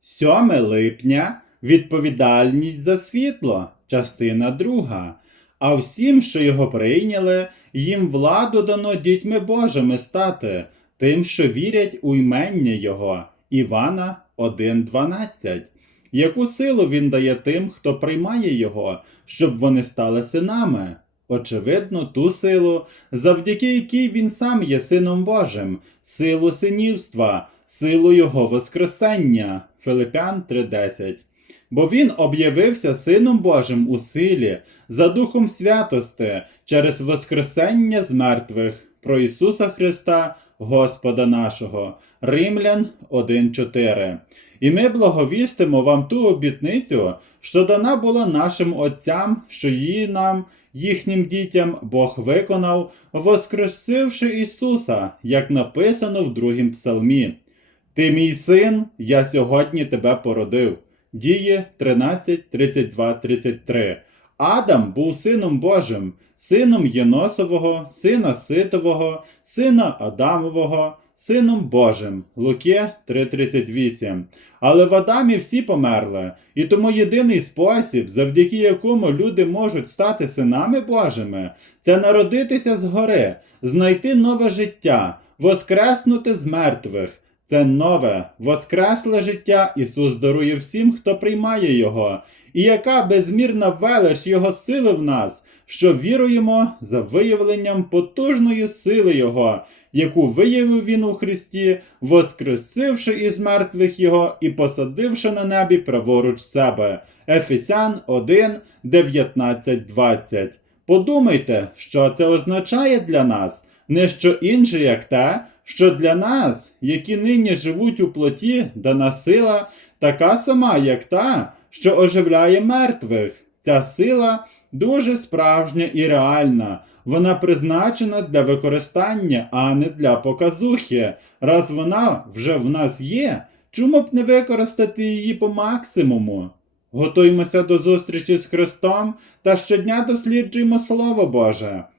7 липня відповідальність за світло, частина 2. А всім, що його прийняли, їм владу дано дітьми Божими стати, тим, що вірять у ймення Його. Івана 1.12. Яку силу він дає тим, хто приймає його, щоб вони стали синами? Очевидно, ту силу, завдяки якій він сам є сином Божим, силу синівства, силу Його Воскресення. Филипян 3:10. Бо він об'явився Сином Божим у силі, за Духом святости, через Воскресення з мертвих про Ісуса Христа, Господа нашого. Римлян 1.4. І ми благовістимо вам ту обітницю, що дана була нашим отцям, що її нам, їхнім дітям, Бог виконав, воскресивши Ісуса, як написано в другім псалмі. Ти мій син, я сьогодні тебе породив. Діє 13, 32, 33. Адам був сином Божим, сином Єносового, сина Ситового, сина Адамового, сином Божим. Луке 3:38. Але в Адамі всі померли, і тому єдиний спосіб, завдяки якому люди можуть стати синами Божими, це народитися згори, знайти нове життя, воскреснути з мертвих. Це нове, воскресле життя Ісус дарує всім, хто приймає Його, і яка безмірна велич Його сили в нас, що віруємо за виявленням потужної сили Його, яку виявив Він у Христі, воскресивши із мертвих Його і посадивши на небі праворуч себе. Ефесян 1, 19, 20. Подумайте, що це означає для нас, не що інше, як те, що для нас, які нині живуть у плоті, дана сила така сама, як та, що оживляє мертвих. Ця сила дуже справжня і реальна. Вона призначена для використання, а не для показухи. Раз вона вже в нас є, чому б не використати її по максимуму? Готуймося до зустрічі з Христом та щодня досліджуємо Слово Боже.